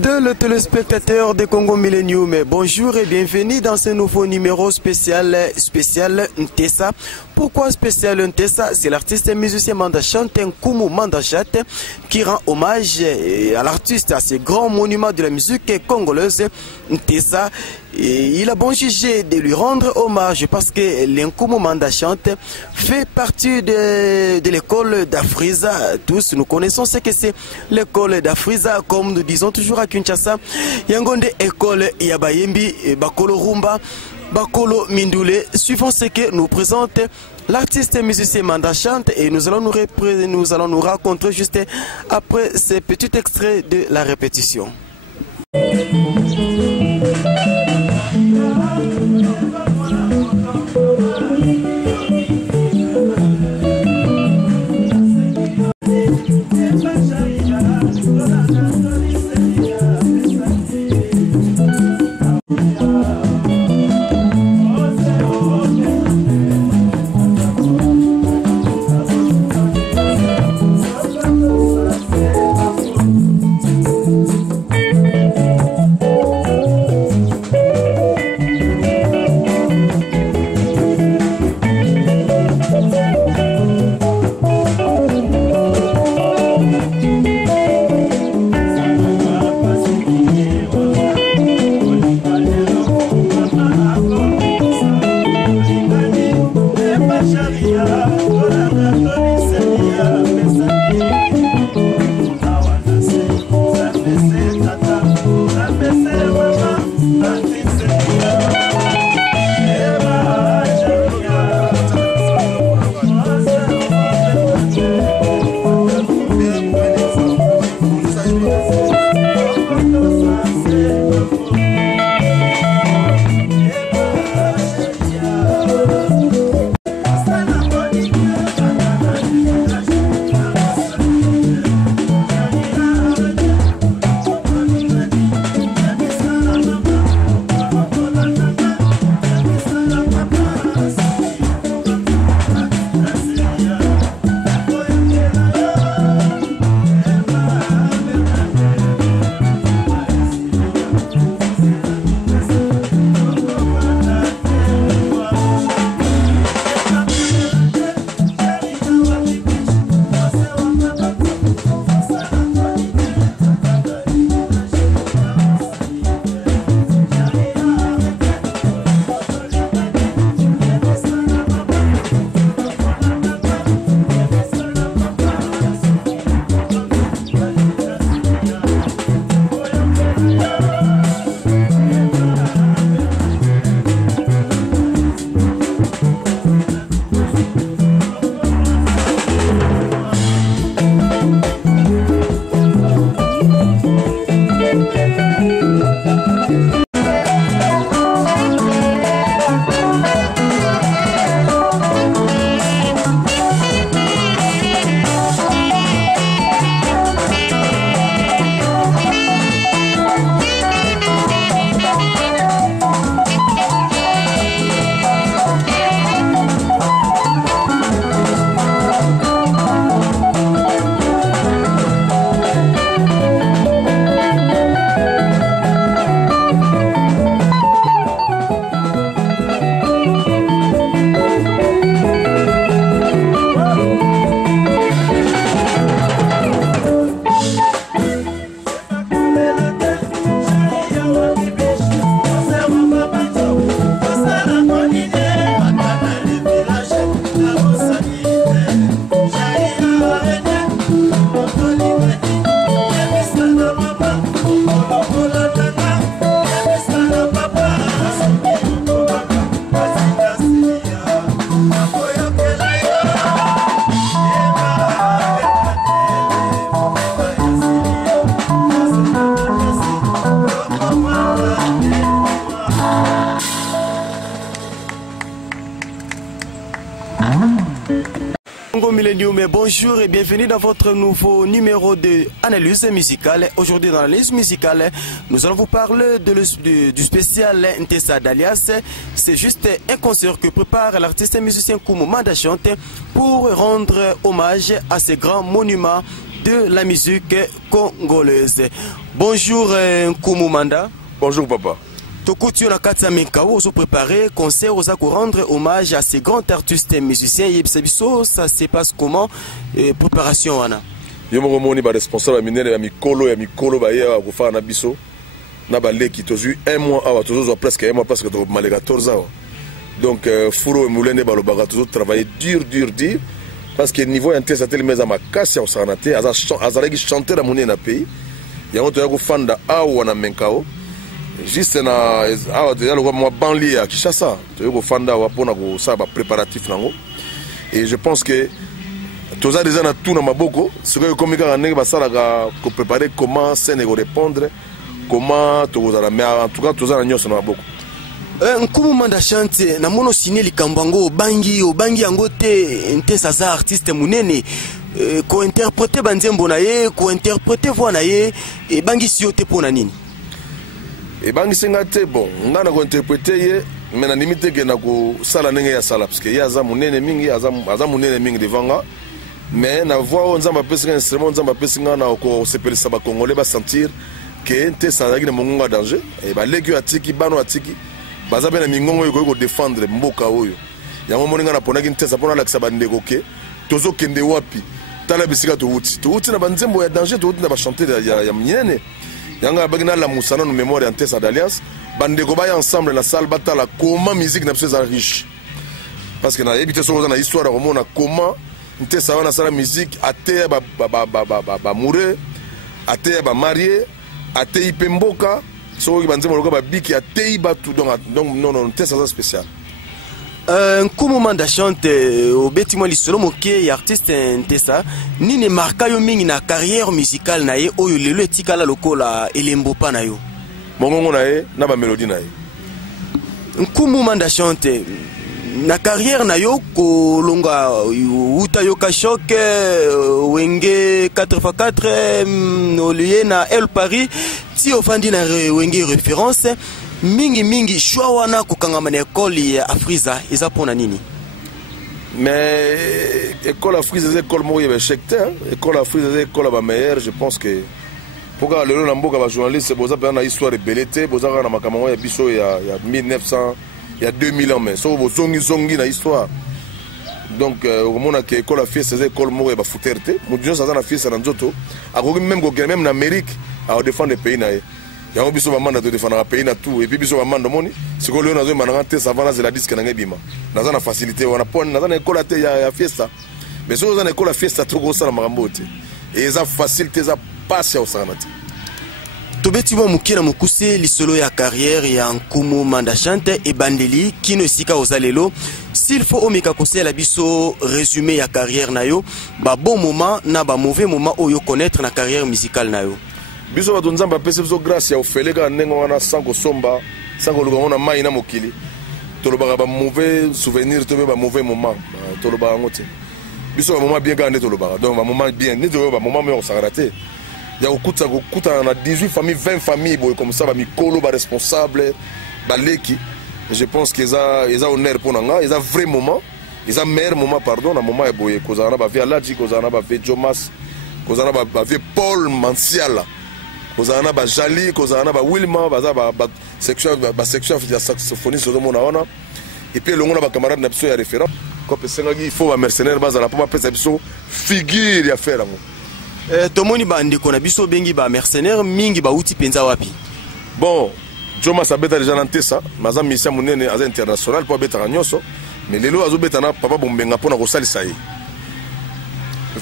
Le téléspectateur de Congo Millennium, bonjour et bienvenue dans ce nouveau numéro spécial Ntesa. Pourquoi spécial Ntesa? C'est l'artiste et musicien Mandachante Nkumu Mandachat qui rend hommage à l'artiste, à ce grand monument de la musique congolaise Ntesa. Et il a bon jugé de lui rendre hommage parce que l'Nkumu Mandachante fait partie de l'école d'Afriza. Tous nous connaissons ce que c'est l'école d'Afriza, comme nous disons toujours à Kinshasa. Yangonde école Yabayembi, Bakolo Rumba, Bakolo Mindule. Suivons ce que nous présente l'artiste et musicien Mandachante et nous allons nous raconter juste après ces petits extraits de la répétition. Congo Millennium, bonjour et bienvenue dans votre nouveau numéro d'analyse musicale. Aujourd'hui dans l'analyse musicale, nous allons vous parler du spécial Ntesa d'Alias. C'est juste un concert que prépare l'artiste et musicien Nkumu Mandachante pour rendre hommage à ce grand monument de la musique congolaise. Bonjour Nkumu Manda. Bonjour papa. Tokuti on a katsa Menkao, on se préparer concert aux pour rendre hommage à ces grands artistes et musiciens. Yebsabiso, ça se passe comment préparation wana? Yo mo moni ba responsable minene ya mikolo ba ya ko fa na biso. Na ba leki tozu 1 mois awa tozo presque 1 mois parce que to malé 14 ans. Donc Furo et Moulene ba lo baga tozo travailler dur parce que niveau intéressant tel mais à ma casse au sanate azalaki chanter la monnaie na pays. Yango to ya ko fanda awa na Menkao. Juste na awa déjà le moi banlieue à Kinshasa to ya ko fanda wa pona ko sa ba préparatif nango. Et je pense que tous les gens tout dans maboko ce que comme quand on va ko préparer comment Sénégal répondre comment tout ça mais en tout cas tous les gens sont maboko. Nkumu Manda chante na mono signé likambango obangi yango te ntesa za artiste munene ko interpréter banzembo na ye ko interpréter voix na ye e bangi si yote pona nini e bangi singa te bon ngana ko interpréter ye mais na limite ke na ko sala ndenge ya sala parce que ya za munene mingi aza munene mingi devant mais na voix nzamba pesinga instrument nzamba pesinga na ko sepelisa ba congolais ba sentir que ntesa za ki na mongonga danger e ba leki atiki bano atiki baza bena mingongo yo ko défendre mboka oyo yango moninga na ponaki ntesa pona lakisa bandeko ke tozo kende wapi tala bisika to uti na banzembo ya danger to uti na ba chanter ya minene yanga bagina la musana no mémoire ya ntesa d'alliance bandeko ba ensemble na salle batala comment musique na pesa riche parce que na ebité so na histoire ko mona comment ntesa wana sala musique ate ba mourir ate ba marier ate ipemboka so banzembo loka ba biki ate batu donc non ntesa spécial. Nkumu Manda chante obeti mwa lisolo moke ya artiste ntesa nini marka yo mingi na carrière musicale na ye oyo lelo etikala lokola elembo pa na yo mongongo na ye na ba mélodie na ye. Nkumu Manda chante na carrière na yo kolonga uta yo kashoke wenge 4x4 olié na El Paris ti ofandi na wenge référence mingi choix wana kokangama na école ya Afriza eza pona nini mais école Afriza c'est école mo yebe checte école Afriza c'est école ba meilleure je pense que pourquoi le na mboka ba journaliste boza pe na histoire rebelité boza na makambo ya biso ya 1900 il y a 2000 ans mais so zongi na histoire donc au monde que école Afriza c'est école mo yeba futerté mo dio ça na Afriza na nzoto akoki même ko même na Amérique à défendre le pays na ye yango biso bamanda to défendre le pays na tout et puis biso bamanda moni c'est que le nazo mananga te ça va na la disque na ngebima naza na facilité wana pon naza na école te ya fiesta mais so na école fiesta to ko sala makambo te et eza facilité eza passe au sanati tobeti mo mukina mukuse lisolo ya carrière ya Nkumu Manda chante et bandeli kino sika ozalelo s'il faut omeka conseil la biso résumé ya carrière na yo ba bon moment na ba mauvais moment oyo connaître na carrière musicale na yo biso ba nzamba pese biso grâce ya ofeleka nengo wana sango somba sango luka na mai na mokili toloba ba mauvais souvenir to ba mauvais moment toloba ngote biso ba moment bien gande toloba donc ba moment bien ni to ba moment mais on s'arrête raté ya okuta na 18 familles 20 familles boy comme ça ba mikolo ba responsable ba leki je pense que ça honneur pour nanga ils a vrai moment ils a meilleur moment pardon na moment boy kozana ba via Ladji kozana ba Jomas kozana ba via Paul Manciala kozana ba Jali kozana ba Wilma baza ba section ya saxophoniste au monde ona et puis le monde ba camarade na biso ya référent comme pesengaki il faut ba mercenaire baza la pour pesa biso figure ya faire ngo tomoni ba ndeko na biso bengi ba mercenaire mingi ba uti penza wapi bon Jomas abeta déjà nantesa maza mission munene aza international pour beta nyoso mais lelo azobeta na papa bombenga pona ko salisa ye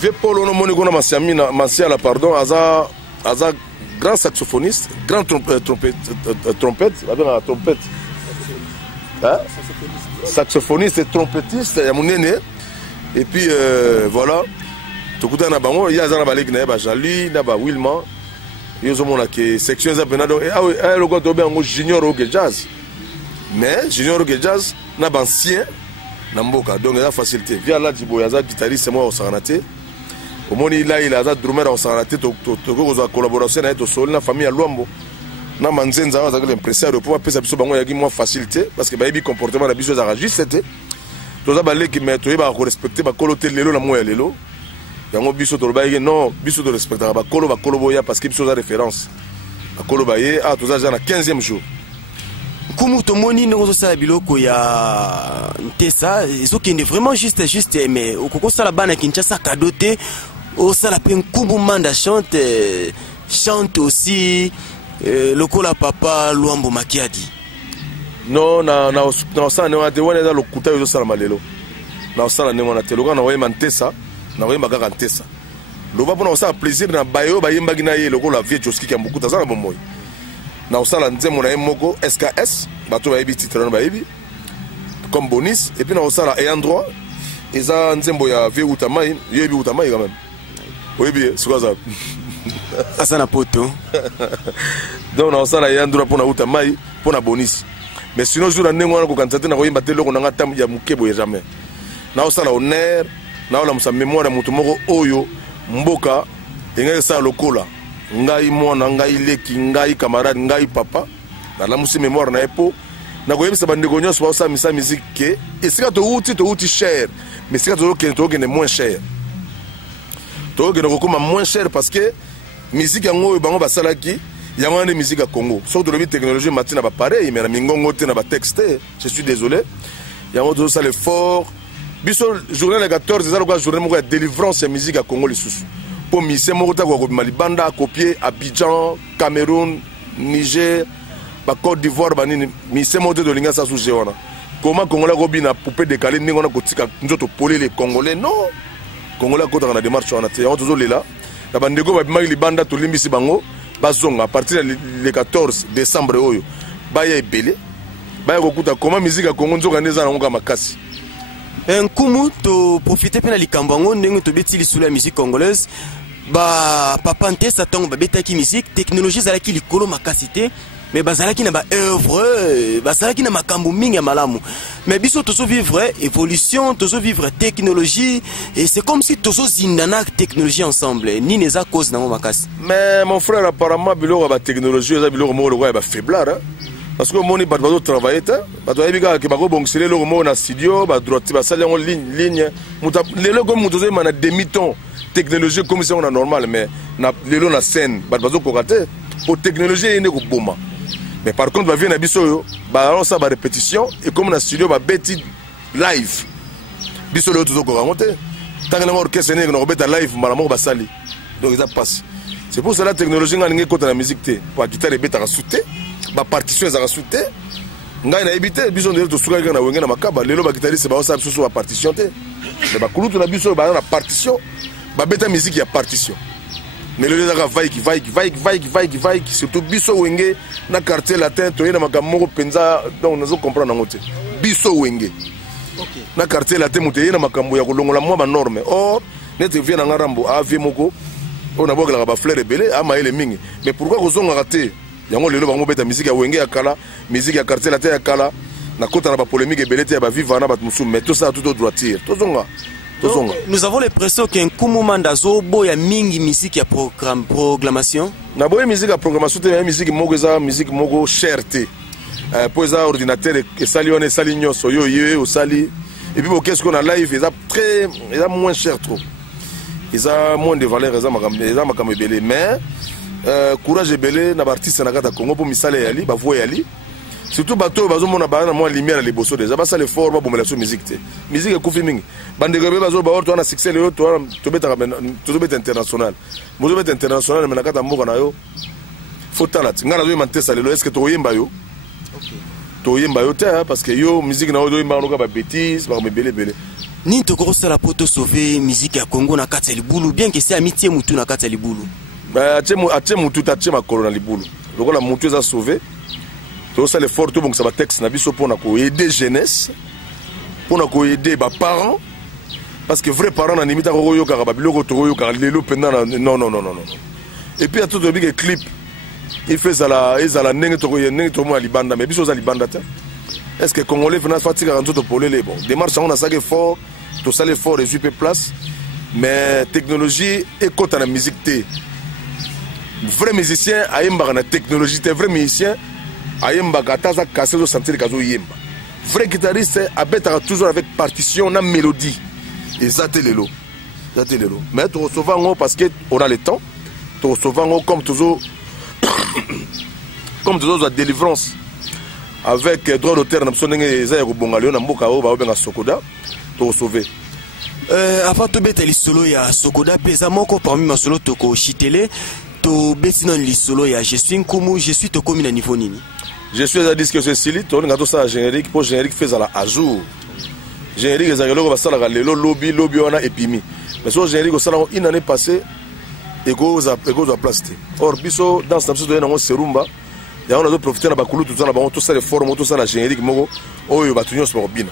vieux Paul ono moni kona Manciala pardon aza grand saxophoniste, grand trompette, hein? Saxophoniste et trompettiste, et puis voilà, tout le monde, il y a un balai qui n'a Jali, n'a pas Wilma, il y a une section de Benado, et le gars de junior au jazz, mais junior au jazz n'a pas ancien, n'a pas donc il y a facilité. Via là, il y a un guitariste, c'est moi au Saranaté. Au moins il a un drummer au Saranaté, tu as collaboration avec la famille à Luambo. Na manzenza za l'impression de pouvoir pesa biso bango yaki moins facilité parce que ba yebi comportement na biso za juste to za balé qui met to yeba ko respecter ba kolote lelo na moya lelo yango biso to ba yeki non biso to respecter ba kolo boya parce que biso za référence akoloba ye a toza déjà na 15e jour. Kumu tomoni ndongo sala biloko ya Ntesa ezokende vraiment juste mais okoko sala bana Kinshasa kadote o sala pe Nkumu Manda chante aussi lokola papa Luambo Makiadi. Non na sala ne wana wana lokuta yo sala malelo. Na sala ne wana te lokola na wayema Ntesa na wayema kaka Ntesa. Loba pona sala plaisir na bayo bayemba gina ye lokola vie Joski Kambukuta sala bomoy. Na osala nzembo na moko SKS bato ba yebi titre na ba yebi comme bonus et puis na osala et endroit eza nzembo ya vie utamai yebi utamai quand même oui bien c'est quoi ça asana poto donc na osala et endroit pour na utamai pour na bonus mais sinon jour na nengo na ko kantate na ko yemba telo ko na ngata ya mukebo jamais na osala honneur na ola musa mémoire mutu moko oyo mboka engaka sa lokola ngai mwana ngai leki ngai camarade ngai papa na la musi mémoire na epo na koyebisa bandeko nyonso baosa misa musique ke esika touti cher mais esika tokende moins cher tokende kokoma moins cher parce que musique yango oyo bango basalaki yango wana musique ya Congo soki tolobi technologie mati na bapareil mais na mingongo te na batexte je suis désolé yango tozosala effort biso journée le 14 eza lokola journée moko ya délivrance ya musique ya Congo lisusu pour mise moko ta ko Malibanda copier Abidjan Cameroun Niger ba Côte d'Ivoire banini mise moko de linga sa sous wana comment Congolais ko bina poupée décaler ningo na kotika nzoto poler les Congolais non Congolais ko ta na démarche wana te yango tozo lela na bandeko ba bima Libanda to limbisi bango bazonga à partir le 14 décembre oyo ba ya ebele ba ya kokuta comment musique ya Congo nzoka neza na ngoka makasi. Nkumu to profiter pe na likambango ndenge to beti lisula ya musique congolaise ba papa Ntesa tongo ba betaki musique technologie zalaki likolo makasi te mais bazalaki na ba œuvre bazalaki na makambo mingi ya malamu mais biso tozo vivre évolution tozo vivre technologie et c'est comme si tozo zindana technologie ensemble ni neza cause na makasi. Mais mon frère apparemment biloko ba technologie eza biloko mo lo ba faiblard hein? Parce que mon bato bazo travailler te bato ayebika ke bako bongsele loko mo na studio ba droite ba sali en ligne muta lelo comme muto ze mana demi ton technologie comme ça on a normal mais na lelo na scène bato bazo kokate pour technologie ene ko boma mais par contre ba vie na biso yo ba on ça ba répétition et comme na studio ba beti live biso le tout ko ramonter tant que na orchestre ne ko beta live mala mo ba sali donc ça passe c'est pour ça la technologie ngani ko ta la musique te pour guitare beta ka souté ba partition za rasute ngai na ebité biso ndelo to suka na wengena makaba lelo ba guitariste ba osa biso ba partition te mais ba kulutu na biso ba na partition ba beta musique ya partition mais le za vai surtout biso wenge na quartier latin to yena makamoko penza donc nazo comprendre ngote biso wenge OK na quartier latin muté yena makambo ya kolongola mwa ba norme or nete vient na ngarambo avie moko on a boka ba fleur belé ama ele mingi mais pourquoi kozonga raté yango lelo bango beta musique ya wenge ya kala musique ya quartier la terre ya kala na kota na ba polémique ebelete ya ba vivre na ba musu mais tout ça tout au droitier tozonga. Nous avons l'impression qu'un Nkumu Manda zobo ya mingi musique ya programmation na boye musique ya programmation te musique moko cherté pour ça ordinateur et sali on est sali nyoso yo sali et puis qu'est-ce qu'on a live ils a moins cher trop ils a moins de valeur ils a makam ebele mais courage ebele na artiste na kata Congo pour misale yali ba voix yali surtout bato bazo mona ba na moi lumière les bosso déjà ba ça le fort ba bomela so musique te musique e kufi mingi bande ko be bazo ba orto na succès le to beta international mozo beta international mais na kata mboka na yo faut talat ngana zo Ntesa lelo est-ce que to yemba yo OK to yemba yo te parce que yo musique na ozo yemba no ba bêtise ba belé ni to ko sala poto sauver musique ya Congo na kata libulu bien que c'est amitié mutu na kata libulu bah atie mutu ta tie makolo na libulu lokola mutu za sauver to ça le fort to bon ça ba texte na biso pona ko aider jeunesse pona ko aider ba parents parce que vrai parents na nimita ko yo ka ba biloko to yo ka lelo pendant non et puis à tout le big clip il fait ça la nenge to mo libanda mais biso za libanda ta est-ce que congolais finance fatigue quand to polele bon démarche on a ça que fort to ça le fort et super place mais technologie et côté na musique té vrai musicien ayemba na technologie té vrai musicien ayemba kataza kasser au sentir kazo yemba vrai guitariste abeta toujours avec partition na mélodie et ça té lelo mais to souvent parce que on a le temps to souvent comme toujours comme toujours la délivrance avec droit d'auteur na biso ndenge eza ya kobonga leo na mboka oyo baobenga Sokoda to sauver. Avant de mettre l'isolo ya Sokoda pesa moko parmi masolo toko chitele to betina l'isolo ya je suis Nkumu, je suis toko mina niveau nini. Je suis à disque c'est Sili to ngato ça générique pour générique fait à la ajour. Générique ezakelo ba sala lelo lobby wana epimi. Mais so générique au salon une année passée ego za plasté. Or biso dans ce episode na ngo serumba ya on a profiter na bakulu tout ça na bango tout ça les formes tout ça la générique moko oyo batunyo sport bina.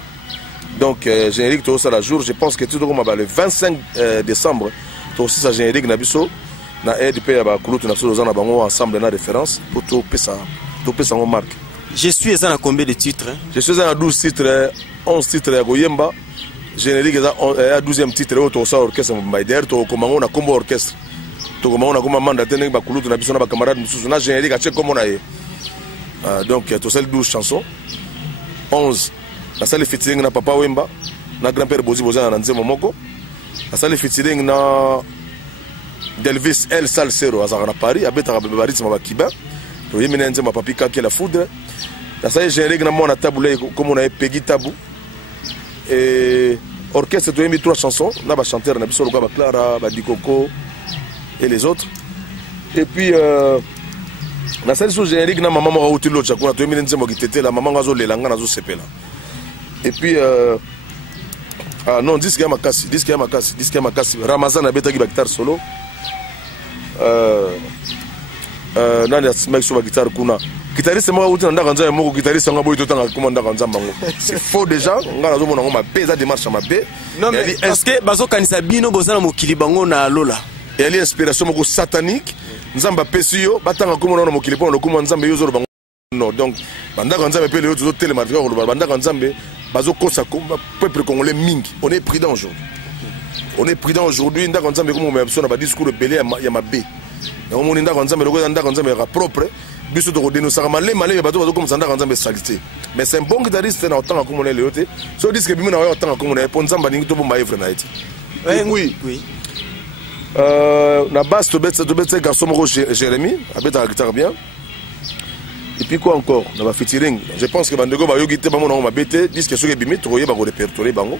Donc générique tout ça la jour je pense que tout comme le 25 décembre tout ça générique na biso na aide pe ya bakulu tout na biso na bango ensemble na référence pour tout pesa en marque. Je suis à combien de titres? Je suis à 12 titres, 11 titres à Goyemba. Générique à 12e titre au Tosa orchestre Maider to comment on a comme orchestre. To comment on a comme mandat na bakulu na biso na ba camarade mususu na générique a check comme on a donc to celle 12 chansons. 11 la salle featuring na Papa Wemba, na grand-père Bozi Boza na Nzema Moko. La salle featuring na Delvis El Salsero à Paris, à Betara Barisme à Kiba. Oui, mais Nzema Papika qui la foudre. La salle générique na mon taboulé comme on a Peggy Tabou. Et orchestre tu as mis 3 chansons, na ba chanteur na biso ba Clara, ba Dikoko et les autres. Et puis la salle sous générique na maman m'a outil l'autre chakuna tu as mis Nzema qui tétait la maman ngazo lelanga nazo sepela. Et puis non disque ya makasi Ramazan abeta ki ba guitare solo. Nani asimaki sur la guitare kuna guitariste moi outi ndaka nzambe moko guitariste nga boy totanga comment ndaka nzambe ngo c'est faux déjà nga nazo mona ngo mabe za démarche mabe non mais parce que bazo kanisa bino bozana mokili bango na lola et ali inspiration moko satanique nzamba pesio batanga komona na mokili pona lokuma nzambe yozo bango non donc bandaka nzambe pe le yozo télématique ko bandaka nzambe bazo kosa peuple congolais mingi on est prudent aujourd'hui ndaka nzambe comme on met sur na discours belé ya mabe. On m'a dit que propre, biso to dénoncer malé bato comme ça nzambe salité. Mais c'est un bon guitariste na autant comme on est léoté. So disque bimi na autant comme on est pour nzamba ningi to bomba evre na eti. Oui. Na basse to bête garçon moko Jérémy, abeta la guitare bien. Et puis quoi encore? Na ba featuring. Je pense que bandego ba yogité ba mona ma bête disque so ke bimi to yeba ko répertorier bango.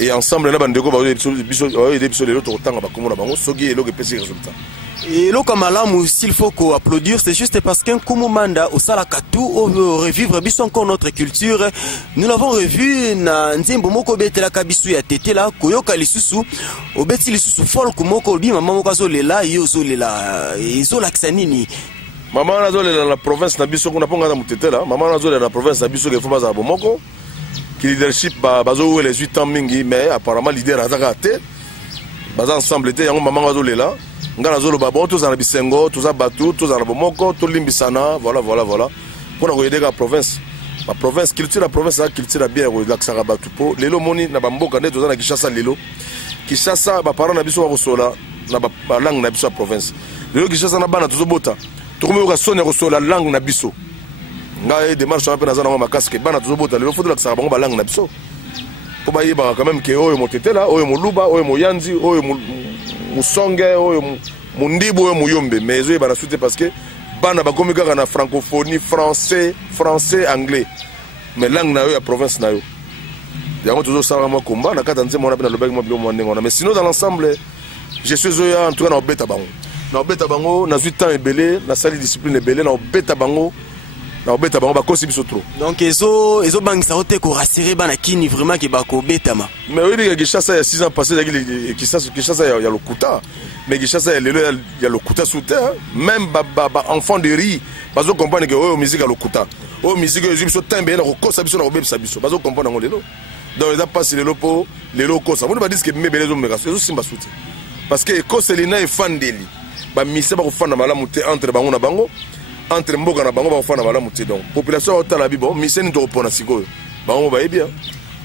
Et ensemble na bandego ba biso de l'autre autant ba comme na bango sogi elo ke pesi résultat. Et là, comme s'il faut qu'on applaudir, c'est juste parce qu'un Kumumanda au Salakatu, on veut revivre encore notre culture. Nous l'avons revu na Nzembo Moko Betela Kabisu ya Tete la Koyoka Lisusu, au Beti Lisusu Folk Moko Bi Maman Mokazo Lela, Yozo Lela, Izo Laksanini. Maman Nazo Lela la province Nabiso qu'on a pas encore Tete là, Maman Nazo Lela la province Nabiso qui faut pas à Bomoko, qui leadership Bazo les 8 ans mingi, mais apparemment leader a raté. Baza ensemble était Maman Nazo Lela. Ngana zolo babo tous en bisengo tous en batu tous en bomoko tous limbisana voilà pour nous aider la province culture la province la culture bien la xara batu po lelo moni na bamboka ndeto za na Kishasa ba parents na biso ba kosola na ba langue na biso province lelo Kishasa na bana tozobota tokomi ko sonya kosola langue na biso ngai démarche pe na za na makasi ke bana tozobota lelo faut la xara bango ba langue na biso po ba yeba quand même ke oyo motetela oyo moluba oyo moyanzi oyo Musonge oyo mundibu oyo muyombe mais oyo bana soute parce que bana bakomi kaka na francophonie français anglais mais langue na yo ya province na yo yango toujours sala ma combat na kata nzema na bina lobaki mo bilo mo ndengona mais sinon dans l'ensemble je suis oyo en tout cas na obeta bango na 8 ans ebelé na sali discipline ebelé na obeta bango ba kosi biso trop donc ezo bangisa hote ko rassurer bana kini vraiment ke ba ko betama mais oui que Kishasa il y a 6 ans passé Kishasa il y a le kuta mais Kishasa il y a le kuta sous terre même enfant de riz bazo comprendre que oh musique a le kuta oh musique yo biso tembe na ko kosa biso na ko bebisa biso bazo comprendre ngo lelo donc ils a passé le lopo les locaux ça vous ba dire que mebele zo meka so simba soute parce que koselina e fandeli ba mise ba ko fanda malamu te entre bango na bango entre mboka na bango ba fana bala muté donc population otala bibo miseni to pona sikoyo bango ba bien.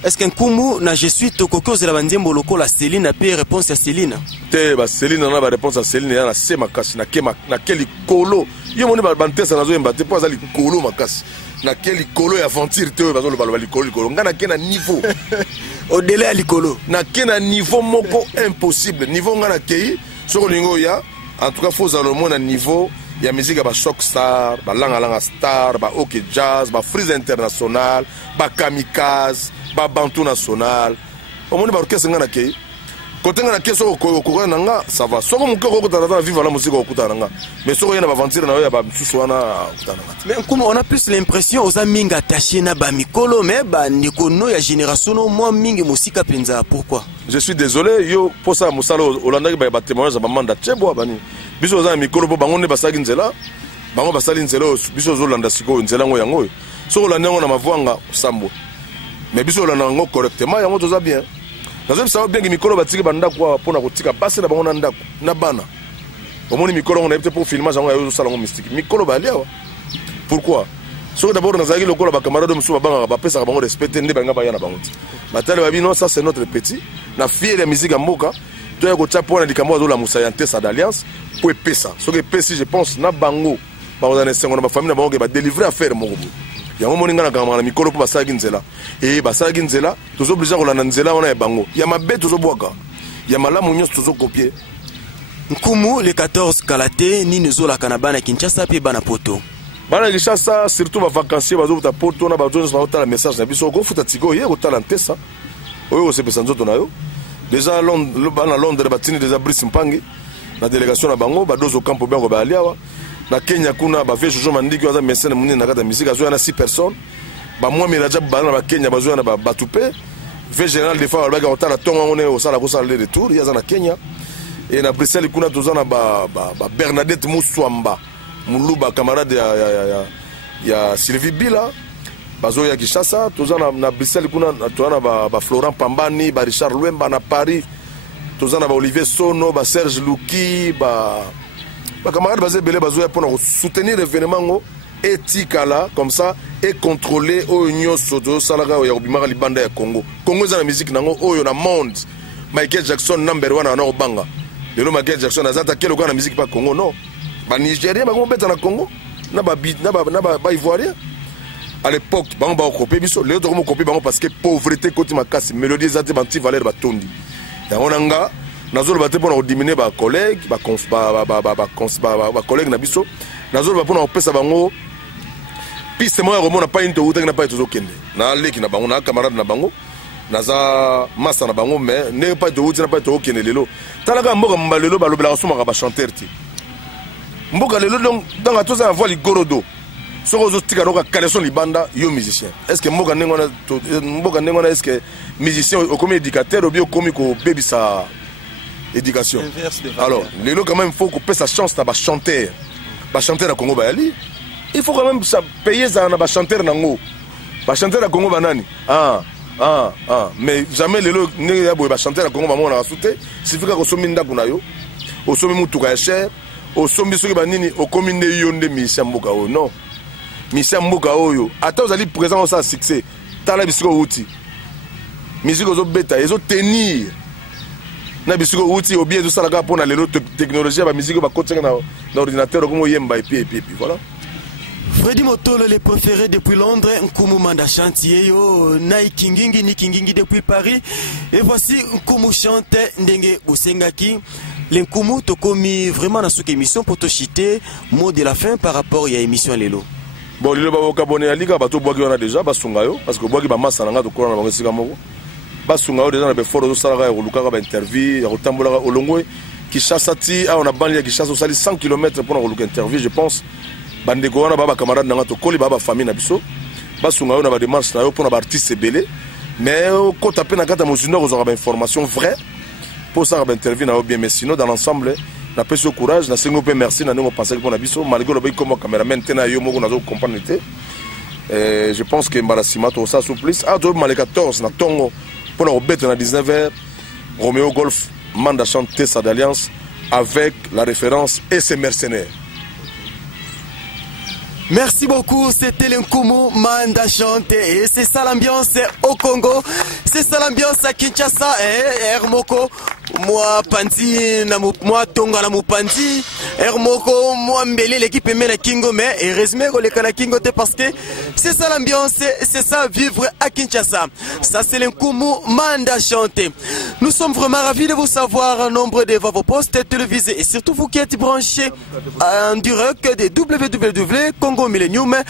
Est-ce qu'un Kumu na je suis tokoko de la bandiembo loko la Céline a payé réponse à Céline te ba Céline na ba réponse à Céline na se makasi na kema na keli kolo yo moni ba bantesa nazo embate po azali kolo makasi na keli kolo ya aventure te ba zo ba likolo ngana kena niveau au-delà ya likolo na kena niveau moko impossible niveau ngana kei soko lingo ya en tout cas faut à le monde à niveau ya musique ba Shock Star, ba Langa Star, ba OK Jazz, ba Freeze International, ba Kamikaze, ba Bantu National. Omoni ba orchestre ngana ke. Côté ngana ke so ko nanga ça va. Soko muke ko kutana vivre la musique ko kutana nga. Mais soko yana ba aventure na yo ya ba susu wana kutana nga. Mais comment on a plus l'impression aux amis attachés na ba mikolo mais ba nikono ya génération no moi mingi musika penza pourquoi? Je suis désolé yo pour ça musalo Holanda ba témoignage ba manda chebo bani. Biso za mikolo bo bango ne basaki nzela. Bango basali nzela biso zo landa siko nzela ngo yango. Soko landa ngo na mavwanga sambo. Mais biso landa ngo correctement yango toza bien. Nazem sawa bien que mikolo batiki banda kwa pona kotika base na bango na ndako na bana. Omoni mikolo on a été pour filmage yango ya sala ngo mystique. Mikolo ba liawa. Pourquoi? So d'abord nazaki lokola ba camarade musu banga ba pesa bango respecter nde banga ba yana bango. Batale ba bino ça c'est notre petit. Na fier la musique mboka. To ya ko chapo na dikambo zo la musayante sa d'alliance pour pesa. So que pesi je pense na bango. Ba on a sengo na ba famille na bango ba délivrer affaire moko. Yango moninga na kama na mikolo po basaki nzela basaki nzela tozo obligé ko landa nzela wana ya bango ya mabe tozo bwaka ya malamu nyonso tozo copier Nkumu le 14 Kalate ni nezola kanabana Kinshasa pe bana poto bana Kinshasa surtout ba vacanciers bazo buta poto na bazo na otala message na biso ko futa tiko ye ko tala ntesa oyo se pesa nzoto na yo déjà Londres batini déjà Brice Mpangi na délégation na bango badozo campo bango ba aliawa na Kenya kuna ba vejo mandiki waza mesene munene na kata musique azo na 6 personnes ba moi miraja bana ba Kenya bazo na ba batupe ve général des fois ba otala tonga ngone o sala ko sala le retour yaza na Kenya et na Bruxelles kuna tozana ba Bernadette Muswamba muluba camarade ya Sylvie Bila bazo ya Kinshasa tozana na Bruxelles kuna tozana ba Florent Pambani ba Richard Lwemba na Paris tozana ba Olivier Sono ba Serge Luki ba camarades basés belé bazoya pour soutenir l'événement éthique-là comme ça et contrôler au union sodo salaga ya obimaka libanda ya Congo. Congo za na musique nango oyo na monde. Michael Jackson number 1 na obanga. Lelo Michael Jackson azata kelo kwa na musique pa Congo non. Ba Nigeria ba beta na Congo na ba Ivoirien. À l'époque bango ba copier biso lelo to ko copier bango parce que pauvreté côté makasi mélodie zate banti valeur ba tondi. Ya onanga nazolo bate pona diminuer ba collègue ba collègue na biso nazolo ba pona pesa bango piste mo ya romona pa into uta na pa to kende na leki na bango na camarade na bango naza massa na bango mais ne pa to uta na pa to kende lelo talaka mboka mbalelo ba lobela soma ka ba chanteur ti mboka lelo donc dans la toza voix ligorodo soko zo tika roka kaleson libanda yo musicien est-ce que mboka nengona est-ce que musicien au comme éducateur ou bien comme ko bebisa éducation. Alors, les lots quand même, il faut couper sa chance à chanter. Chanter à Congo Bayali. Il faut quand même payer ça à chanter à Congo. Chanter à Congo Banani. Mais jamais les lots ne chanter à Congo Banani à sauter. C'est fait qu'on somme ndakunayo. Au somme mutuka cher. Au somme biso banini au commune yonde Michel Mbokao. Non. Michel Mbokao. Attends, vous allez présent ça succès. Tala bisiko outi. Musique aux bêta, ils ont tenir. Na bisiko outil ou bien tout ça là pour na lelo technologie ba musique ba coacher na ordinateur comme yemba et puis voilà. Freddy Motolo le préféré depuis Londres, Nkumu manda chantier yo na Kingingi depuis Paris et voici Nkumu chante ndenge Bosengaki. L'Nkumu to komi vraiment na sous émission pour te chiter mot de la fin par rapport à émission lelo. Bon lelo ba okabone ya liga ba to boaki on a déjà ba sunga yo parce que boaki ba massa nga to kona na bangisika moko. Basunga déjà na beforo do sala ga luka ba interview ya kotambola olongwe Kinshasa ti on a banli ya Kinshasa au sali 100 km pour na luka interview je pense bandeko wana ba camarade na to koli ba famille na biso basunga na ba démarche na yo pour na ba artiste belé mais ko taper na kata mozino ko ba information vraie pour ça ba interview na bien mais sinon dans l'ensemble na pèse courage na sengo pe merci na ngo penser pour na biso malgré le bay comme cameraman tena yo moko na zo comprendre té je pense que Mbarasima to ça souplice a do mal 14 na tongo pour la bête à 19h, Roméo Golf manda chanter sa d'alliance avec la référence et ses mercenaires. Merci beaucoup, c'était l'Nkumu manda chanter et c'est ça l'ambiance au Congo, c'est ça l'ambiance à Kinshasa et Hermoko. moi Pandi na moi Tonga na Mupandi Hermoko moi Mbele l'équipe mena Kingo mais heureusement que le Kingo parce que c'est ça l'ambiance, c'est ça vivre à Kinshasa. Ça c'est l'Nkumu Manda chanter. Nous sommes vraiment ravis de vous savoir en nombre de vos postes télévisés et surtout vous qui êtes branchés en direct de www.congomillenium.com.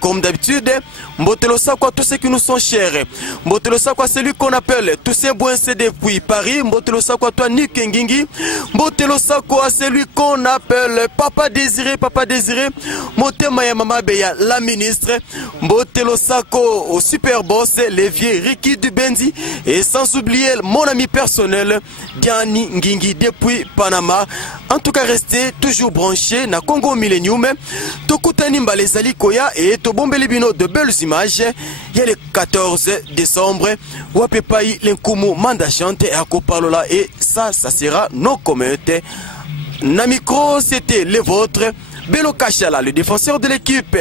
Comme d'habitude, Mbotelo Sakwa, tous ceux qui nous sont chers. Mbotelo Sakwa, celui qu'on appelle Toussaint Bouensé depuis Paris. Mbotelo Sakwa, toi Nikengingi. Mbotelo Sakwa, celui qu'on appelle Papa Désiré. Motema ya Mama Beya, la ministre. Mbotelo Sakwa au super boss, les vieux Ricky Dubendi. Et sans oublier mon ami personnel, Diani Ngingi depuis Panama. En tout cas, restez toujours branchés na Congo Millennium. Tokutani Mbalezali Koya et Tobombeli Bino de belles images. Il y a le 14 décembre. Wapepai l'Nkumu Manda chante à Kopalola et ça sera nos communautés. Na micro, c'était le vôtre. Belo Kachala, le défenseur de l'équipe.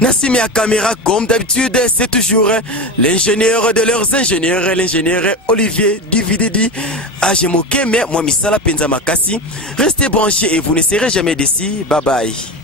Nassimi à caméra, comme d'habitude, c'est toujours l'ingénieur de leurs ingénieurs, l'ingénieur Olivier Divididi. Ajemoke, mais moi, Misala Penza Makasi. Restez branchés et vous ne serez jamais déçus. Bye bye.